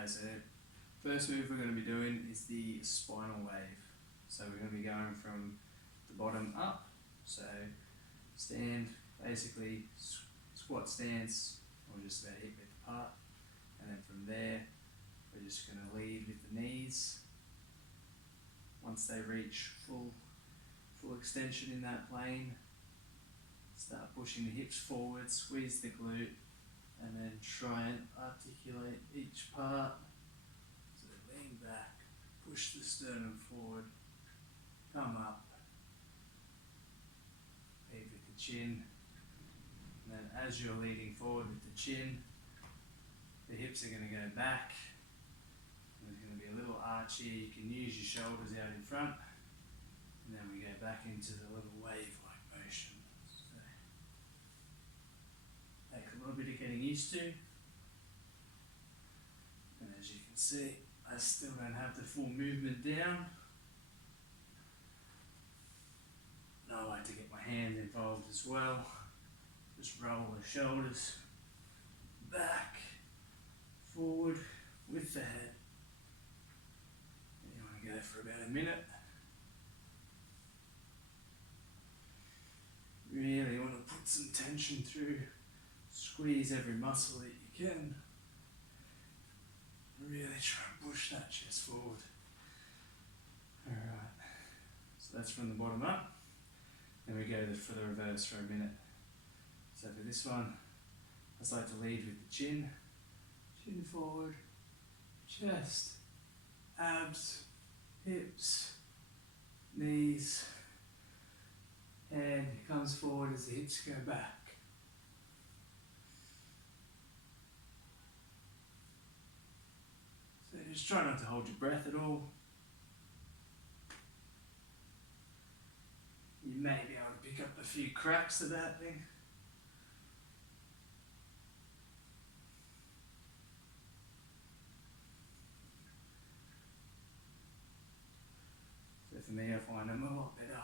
Okay, so first move we're going to be doing is the spinal wave. So we're going to be going from the bottom up. So stand, basically squat stance, or just about hip width apart. And then from there, we're just going to lead with the knees. Once they reach full extension in that plane, start pushing the hips forward, squeeze the glute, and then try and articulate each part. So lean back, push the sternum forward, come up, lead with the chin, and then as you're leading forward with the chin, the hips are going to go back. There's going to be a little arch here. You can use your shoulders out in front, and then we go back into the little wave-like motion. So, take a little bit of getting used to, and as you can see, I still don't have the full movement down. I like to get my hands involved as well. Just roll the shoulders back, forward with the head. And you want to go for about a minute. Really want to put some tension through, squeeze every muscle that you can. Really try and push that chest forward. Alright, so that's from the bottom up. Then we go for the reverse for a minute. So for this one, I just like to lead with the chin. Chin forward, chest, abs, hips, knees. Head comes forward as the hips go back. So just try not to hold your breath at all. You may be able to pick up a few cracks of that thing. So for me, I find I'm a lot better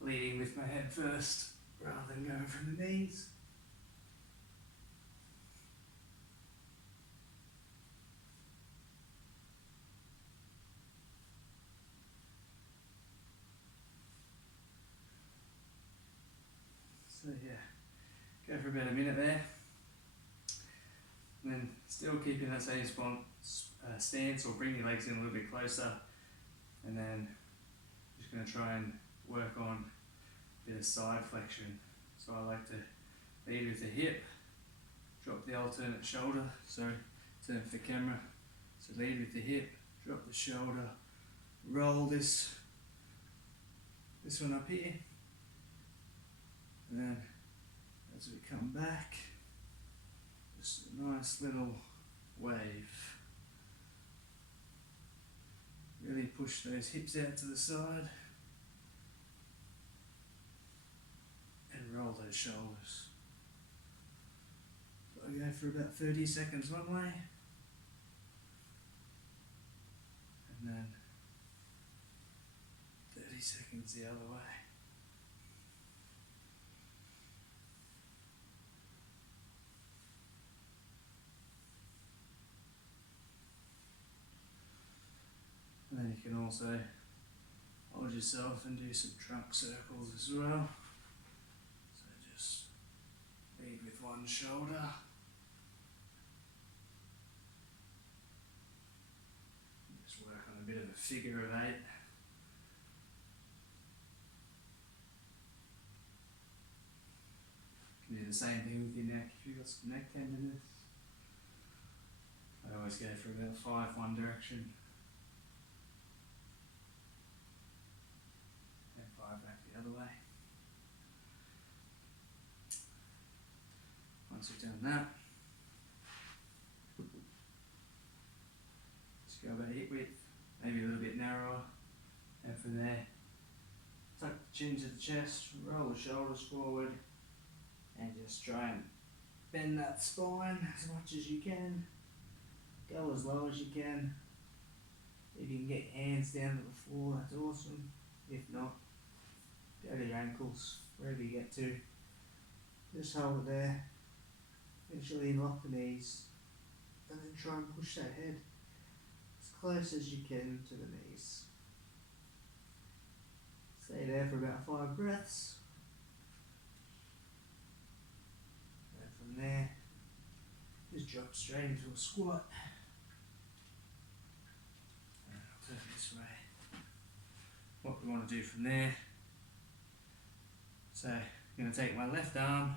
leading with my head first rather than going from the knees. So yeah, go for about a minute there. And then still keeping that same stance, or bring your legs in a little bit closer. And then just going to try and work on a bit of side flexion. So I like to lead with the hip, drop the alternate shoulder, so turn for the camera. So lead with the hip, drop the shoulder, roll this one up here. And then as we come back, just a nice little wave. Really push those hips out to the side and roll those shoulders. So I go for about 30 seconds one way, and then 30 seconds the other way. And then you can also hold yourself and do some trunk circles as well. So just lead with one shoulder. Just work on a bit of a figure of 8. You can do the same thing with your neck if you've got some neck tenderness. I always go for about 5 one direction. Back the other way. Once we've done that, just go about hip width, maybe a little bit narrower, and from there, tuck the chin to the chest, roll the shoulders forward, and just try and bend that spine as much as you can. Go as low as you can. If you can get your hands down to the floor, that's awesome. If not, go to your ankles, wherever you get to. Just hold it there. Make sure you lock the knees. and then try and push that head as close as you can to the knees. Stay there for about 5 breaths. And from there, just drop straight into a squat. And I'll turn this way. What we want to do from there. So, I'm going to take my left arm,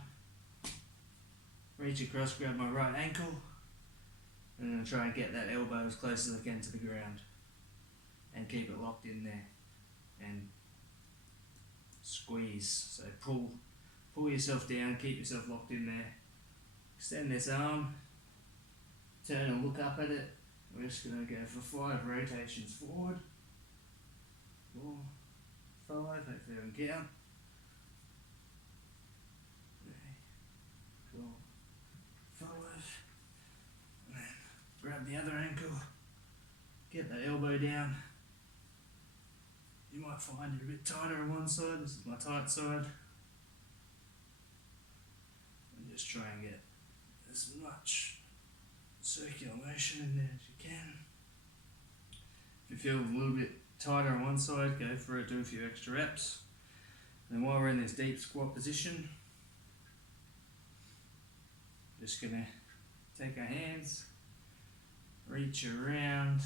reach across, grab my right ankle, and I'm going to try and get that elbow as close as I can to the ground. And keep it locked in there. And squeeze. So pull yourself down, keep yourself locked in there. Extend this arm, turn and look up at it. We're just going to go for 5 rotations forward. 4, 5, hopefully I can count. 3, 4, 5. And then grab the other ankle, get that elbow down. You might find it a bit tighter on one side. This is my tight side. And just try and get as much circular motion in there as you can. If you feel a little bit tighter on one side, go for it, do a few extra reps. And while we're in this deep squat position, just gonna take our hands, reach around,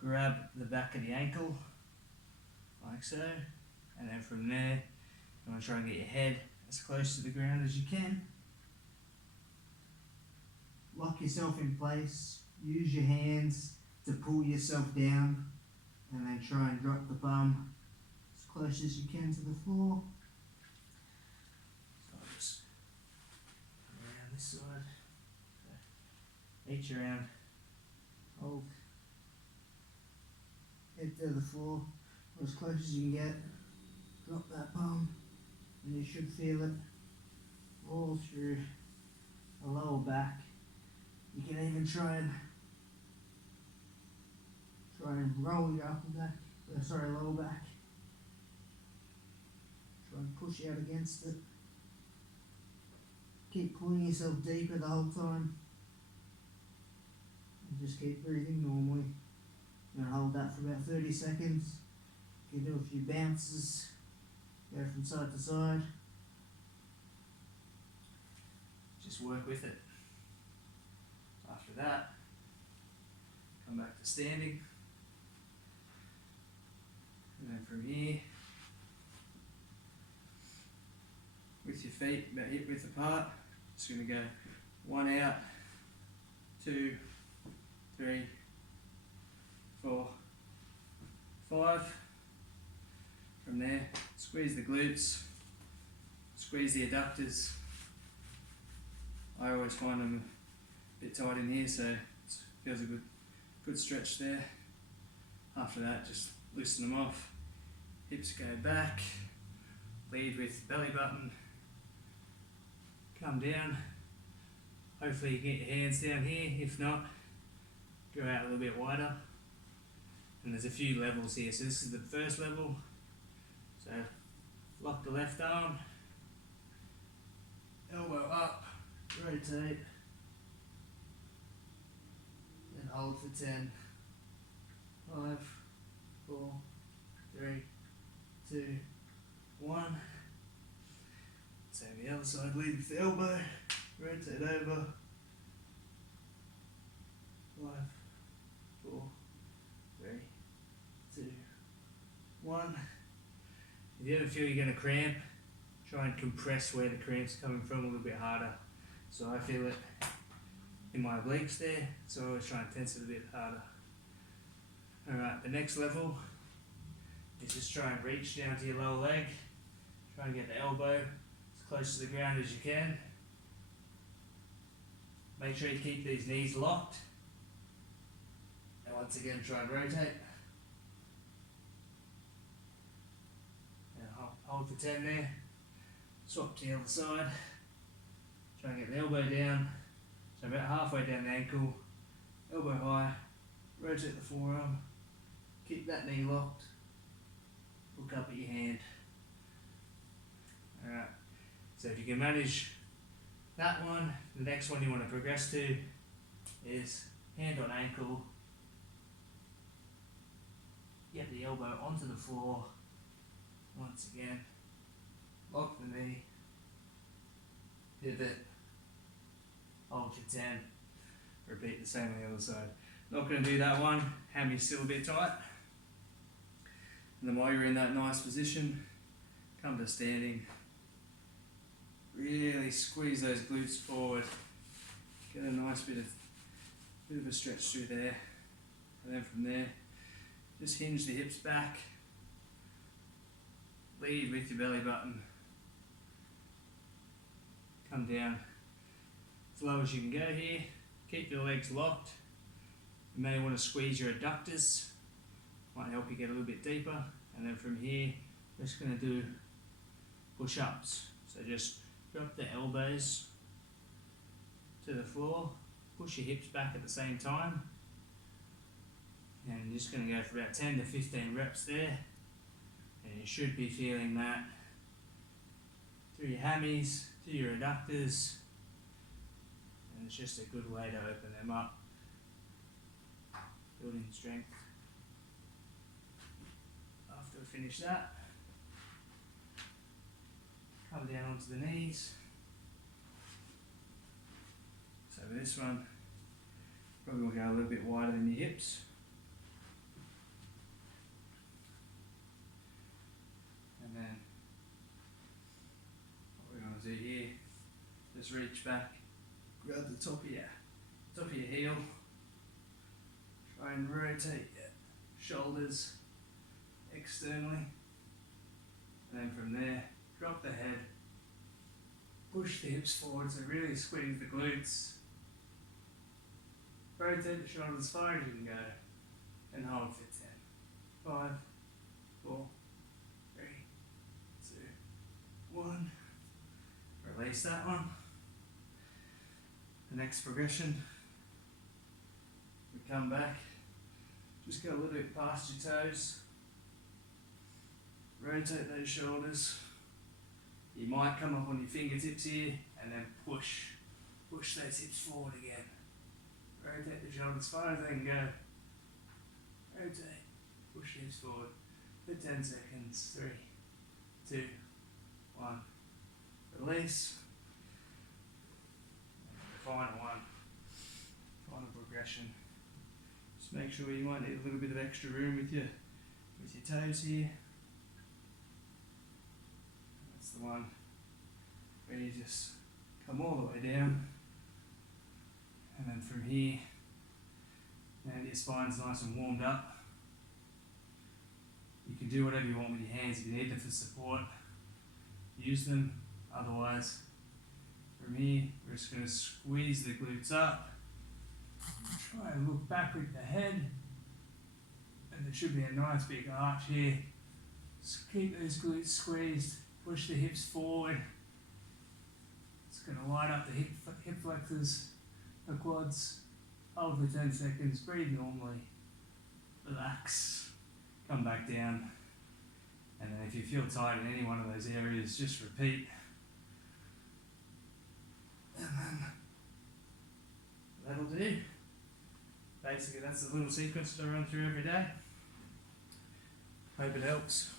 grab the back of the ankle, like so, and then from there, you want to try and get your head as close to the ground as you can. Lock yourself in place, use your hands to pull yourself down, and then try and drop the bum as close as you can to the floor. So I'll just around this side, reach around, hold, head to the floor, or as close as you can get, drop that bum, and you should feel it all through the lower back. You can even try and roll your upper back, lower back. Try and push out against it. Keep pulling yourself deeper the whole time. And just keep breathing normally. You're going to hold that for about 30 seconds. You can do a few bounces, go from side to side. Just work with it. After that, come back to standing. And then from here, with your feet about hip width apart, just going to go 1 out, 2, 3, 4, 5. From there, squeeze the glutes, squeeze the adductors. I always find them a bit tight in here, so it feels a good stretch there. After that, just loosen them off. Hips go back, lead with belly button, come down. Hopefully you get your hands down here. If not, go out a little bit wider. And there's a few levels here. So this is the first level. So lock the left arm, elbow up, rotate, and hold for 10. 5, 4, 3, 2, 1. Same the other side, lead with the elbow, rotate over. 5, 4, 3, 2, 1. If you ever feel you're going to cramp, try and compress where the cramp's coming from a little bit harder. So I feel it in my obliques there, so I always try and tense it a bit harder. Alright, the next level is just try and reach down to your lower leg. Try and get the elbow as close to the ground as you can. Make sure you keep these knees locked. And once again, try and rotate. Hold for 10 there, swap to the other side, try and get the elbow down, so about halfway down the ankle, elbow high, rotate the forearm, keep that knee locked, look up at your hand. Alright, so if you can manage that one, the next one you want to progress to is hand on ankle, get the elbow onto the floor, once again, lock the knee, pivot, hold for 10, repeat the same on the other side. Not going to do that one, hammy's still a bit tight. And then while you're in that nice position, come to standing, really squeeze those glutes forward, get a nice bit of a stretch through there, and then from there, just hinge the hips back, lead with your belly button, come down as low as you can go here, keep your legs locked. You may want to squeeze your adductors, might help you get a little bit deeper, and then from here, we're just going to do push-ups. So just drop the elbows to the floor, push your hips back at the same time, and you're just going to go for about 10 to 15 reps there, and you should be feeling that through your hammies, to your adductors, and it's just a good way to open them up, building strength. After we finish that, come down onto the knees. So with this one, probably will go a little bit wider than your hips. And then what we're going to do here, just reach back, grab the top of your heel, try and rotate your shoulders externally, and then from there, drop the head, push the hips forward, so really squeeze the glutes, rotate the shoulders as far as you can go, and hold for 10. 5, 4, 3, 2, 1. Release that one. The next progression, we come back, just go a little bit past your toes, rotate those shoulders. You might come up on your fingertips here and then push those hips forward again. Rotate the shoulders as far as they can go. Rotate, push the hips forward for 10 seconds. 3, 2, 1. Release. And the final one, final progression. Just make sure you might need a little bit of extra room with your toes here. That's the one where you just come all the way down, and then from here, now your spine's nice and warmed up, you can do whatever you want with your hands. If you need them for support, use them. Otherwise, from here, we're just going to squeeze the glutes up, try and look back with the head, and there should be a nice big arch here. Just keep those glutes squeezed, push the hips forward. It's going to light up the hip flexors, the quads. Hold for 10 seconds, breathe normally, relax, come back down, and then if you feel tight in any one of those areas, just repeat. And then that'll do. Basically, that's the little sequence that I run through every day. Hope it helps.